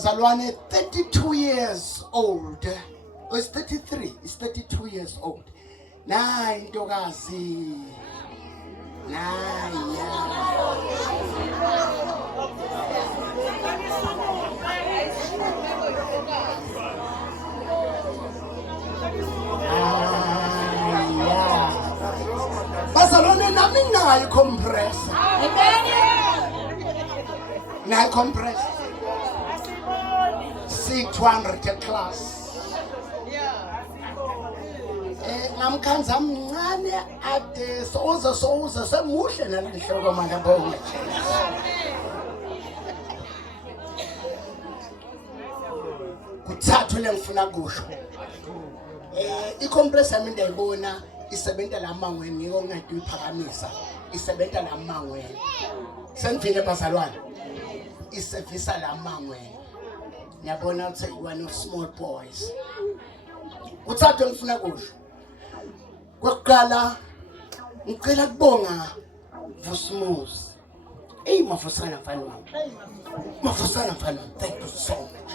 bazalwane 32 years old. Oh, it's 33. It's 32 years old. Nayi intokazi. Nayi. Bazalwane nami nayi compressor. Nayi compressor. 600 class. Ngamkhanza mncane ade soze semuhle nalishoko manje bonke. Kuthathu lengifuna kusho. Icompressor yami ndiyayibona isebenza lamangweni ngiko ngade uyiphakamisa. Isebenza lamangweni. Sengivile bazalwane. Isevisa lamangweni. Ngiyabona ukuthi one of small boys. Kuthathu ngifuna kusho. Kokuqala ngicela kubonga Vusumuzi. Mafusana mfana wami. Mafusana mfana wami. Thank you so much.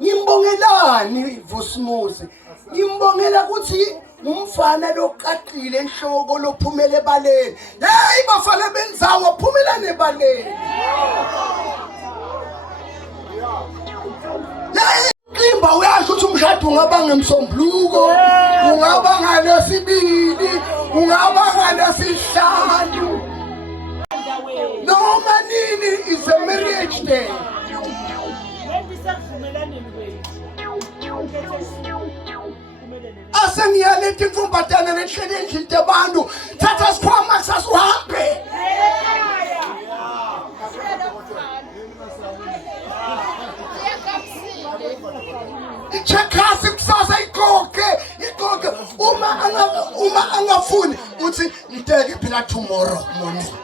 Ngimbongelani Vusumuzi? Ngimbongela ukuthi umfana loqaqile enhloko lophumela ebaleni. Hey bafana benzawo phumela ebaleni. Imba uyasho ukuthi umshado ungaba ngemsombuluko, ungaba ngalesibili, ungaba ngalesihlanu. Noma nini is a marriage day. Asengiyalethi imfumbatana nehlele endlini abantu. Thatha sikhwama sasuhambe. Ichakasi kusasa igoke uma angafuni uthi ngiteke phela tomorrow morning.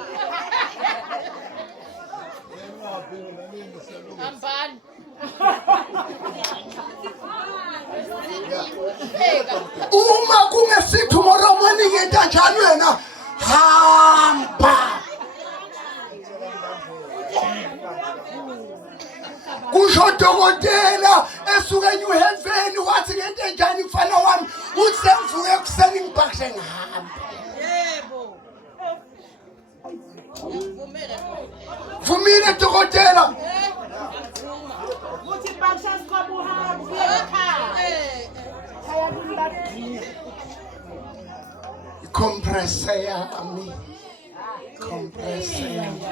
Ambani. Uma kungesi tomorrow morning ngenta njani wena? Hamba. Kusho dokotela esuka New Haven wathi ngento enjani mfana wami uthi semvuke ekuseni ngibhakishe ngihamba. Yebo. Vumile dokotela. Uthi bhakisha sikhaba uhamba ekhaya. Compressor yami. Compressor yami.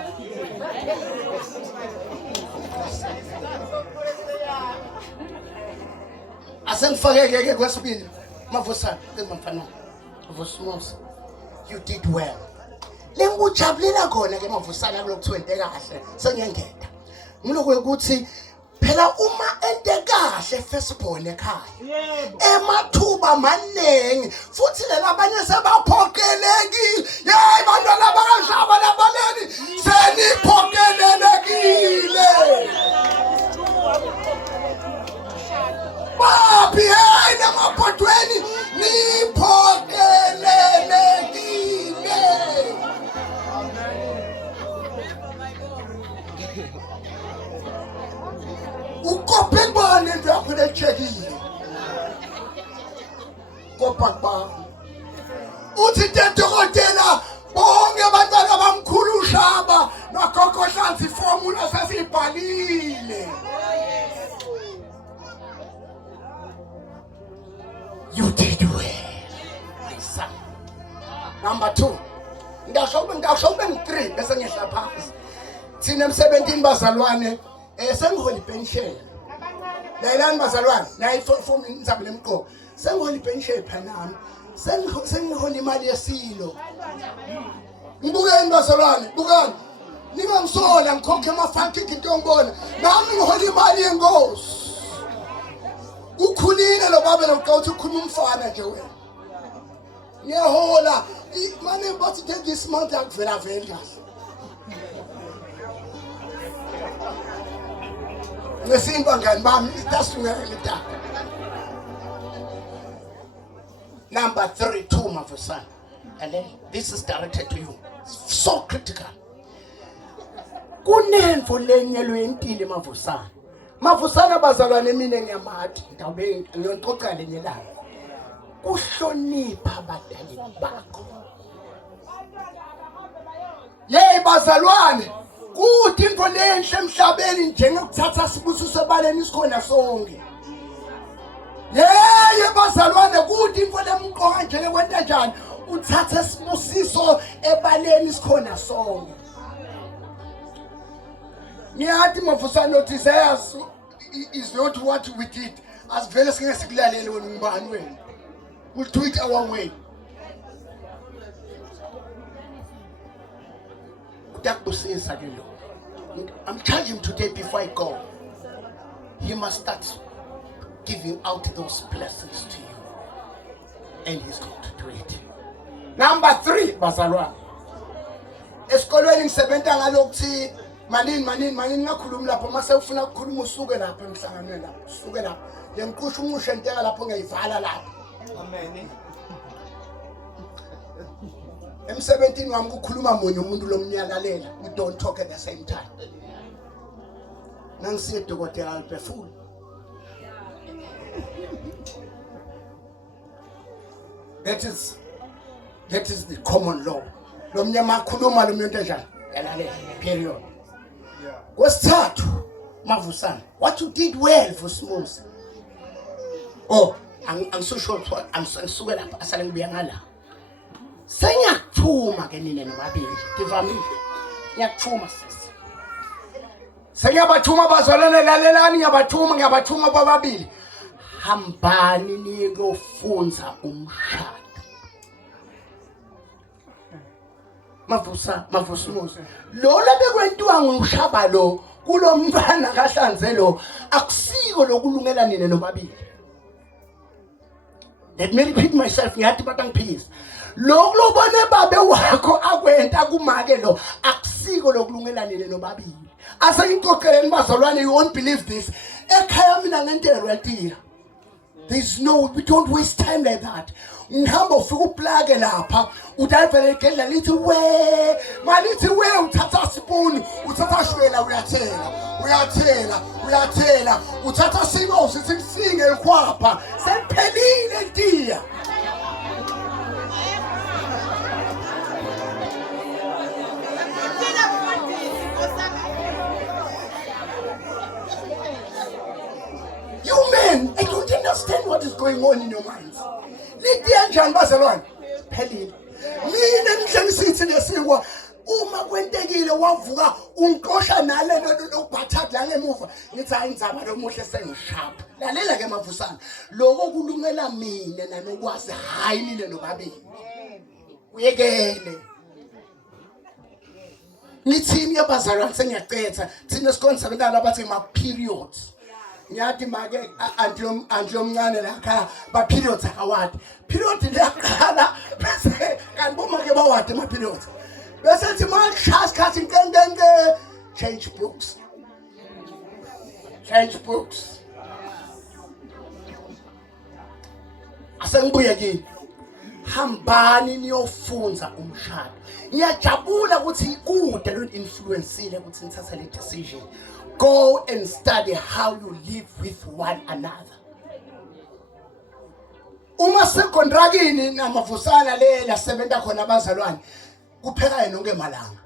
Asengifakeke kwesibili Mavusana mfana Vusumuzi, you did well. Lengujabulela khona ke Mavusana kulokuthiwa ente kahle sengiyengeda ngilokuye ukuthi phela uma ente kahle firstborn ekhaya emathuba maningi futhi labanye sebaphoqelekile. Hey bantwana bakashaba labaleni seniphoqelekile. Papi hey namaphodweni niphoqelekile. Ukope bani ndakho lechekile. Kopakba. Uthi dokotela bonke abantwana bamkhulu ushaba nogogo Hlanzi formula sasibhalile. You did well, my son. Number 2. Ndasho 3 bese ngehla phansi. Thina em17 bazalwane sengiholi pension. Layilani bazalwane, nayi form nizabule emqoko. Sengiholi pension phanami. Sengiholi imali yesilo. Ngibukeni bazalwane, bukani. Ningangisola ngikhokhe amafanki into ngibona. Nami ngiholi imali yenkosi. Ukhulile lo baba loqawuthi ukhuluma umfana nje wena. Ngiyahola manje bathi take this month akuvela kahle. Ngesimba ngani bami itasungela ta. Number 32 Mavusana. And then this is directed to you. It's so critical. Kunenfo lenyelo empilo Mavusana. Mavusana bazalwane mina ngiyamathi ngawube ngiyonixoxa lenye la. Kuhlonipha abadali bakho. Yey bazalwane, kuthi into lenhle emhlabeni njengokuthatha sibusiso ebaleni isikhona sonke. Yey bazalwane, kuthi into lemqoka nje kwenta njani uthatha sibusiso ebaleni isikhona sonke. Ngiyathi mafusana Desire is not what we did. Asivele singeke sikulalele wena ngibani wena. We'll do it our way. I'm charging him today before I go. He must start giving out those blessings to you. And he's going to do it. Number 3, bazalwane. Esikolweni ngisebenza ngalokuthi manini ngakhuluma lapho mase ufuna ukukhuluma usuke lapho emhlanganweni lapho. Usuke lapho. Lenkusho umusho enteka lapho ngiyivala lapho. Amen. Emsebenzini wami ukukhuluma munye umuntu lomnyakalela. We don't talk at the same time. Nangisiye dokotela alphefula. That is the common law. Lomnyama khuluma lomuntu enjani? Yalalela. Period. Kwesithathu mavusana. What you did well for Smosi. Oh, I'm so sure what I'm so lapha asale ngibuya ngala. Sengiyakuthuma ke nina nobabili. Divamile. Ngiyakuthuma sisi. Sengiyabathuma bazalwane lalelani ngiyabathuma bababili. Hambani niyofunza umshado. Mavusumuzi. Lo labekwentiwa ngumshaba lo kulomntwana kahlanze lo akusiko lokulungela nina nobabili. Let me repeat myself, ngiyathi batangiphikisa. Lokulobone babe wakho akwenta kumake lo akusiko lokulungela nina nobabili. Ase ngixoxeleni bazalwane, you won't believe this. Ekhaya mina ngentelo yatiya. We don't waste time like that. Ngihamba ufika uplage lapha udayivele igedla lithi malithi uthatha spoon uthatha shwela uyathela uthatha singo sithi singe elikhwapha sephelile ntiya. You men, I don't understand what is going on in your minds. Lithi njani bazalwane? Phelile. Mina ngihlengisithe lesikwa uma kwentekile wavuka unqosha nale lokubhathatha la ngemuva ngithi hayi indzaba lomuhle sengishapha. Lalela ke mavusana. Lokho kulungela mina nanokwazi hayi nina nobabili. Uyekele. Ngithini abazalwane sengiyacetha thina sikonsekela abathi ma periods. Ngiyathi make anjomncane la ba periods akawadi. Period liyaqala bese kanti boma ke bawadi ama periods. Bese thi manje isikhathi nkengenge change books. Asengibuye kini. Hambani niyofunza umshado. Ngiyajabula ukuthi kude lo influenceile ukuthi nithatha le decision. Go and study how you live with one another. Uma sekondrakini namavusana le lasebenza khona abazalwane kupheka yena onke emalanga.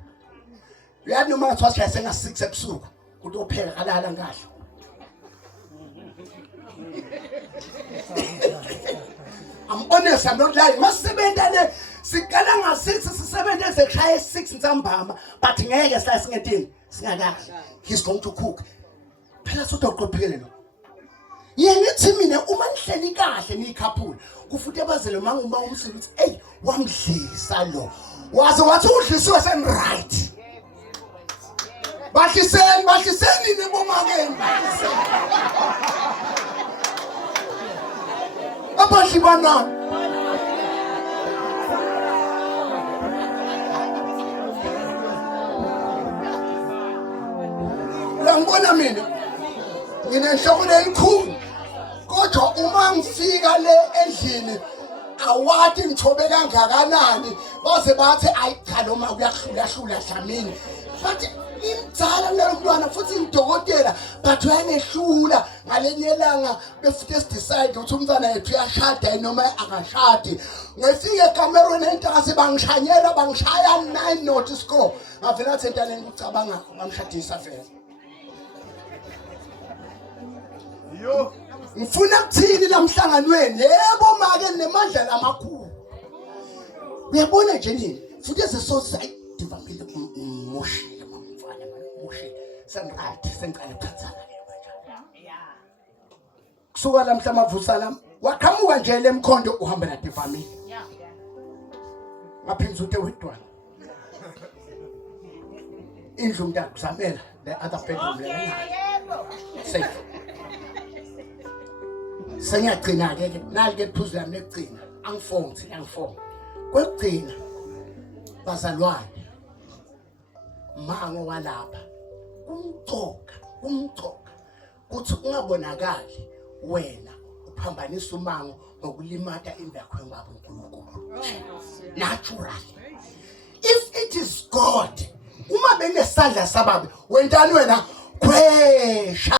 Uyathi noma ngathi washaya senga 6 ebusuku ukuthi upheka kalala ngahle. I'm honest, I'm not lying. Masebenta le sikala nga 6 sisebenza seshaya 6 ntambama but ngeke singedini singakahle. He's going to cook. Phela sodoqophekele lo. Yengithi mina uma nihleli kahle niyikhapula kufuthi abazele mangumba umsilo uthi hey wamdlisa lo. Wathi udlisiwe sen right. Bahliseni nebomakeni. Abashibana. Ngibona mina nginenhloko elikhulu kodwa uma ngifika le endlini awati ngithobe kangakanani baze bathi ayi cha noma kuyahlula dlamini but imdzala nalomntwana futhi ngidokotela but wayenehlula ngalenye ilanga befute sidecide ukuthi umntwana yethu uyashada noma akashadi. Ngefike eCameroon entase bangishanyela bangishaya 9 note score. Ngavela athi entaneni ukucabanga ngamshadisa vele. Yo ngifuna ukuthini lamhlanganweni yebo make nemandla amakhulu. Uyabona nje nini futhi society divamile umushile mfana umushile sangathi sengicala ukuthathana le manje. Kusuka lamhla mavusa lam waqhamuka nje lemkhondo uhamba na divamile. Ngaphinza uthe wedwana. Indlu mntaka kuzamela the other bedroom le. Safe. Sengiyagcina ke nali ke phuzu lami lekugcina angifoni kwekugcina bazalwane mango walapha kumcoka kuthi ungabonakali wena uphambanisa umango ngokulimata indakho engaba uNkulunkulu natural. If it is God uma benesandla sababe wentani wena kwesha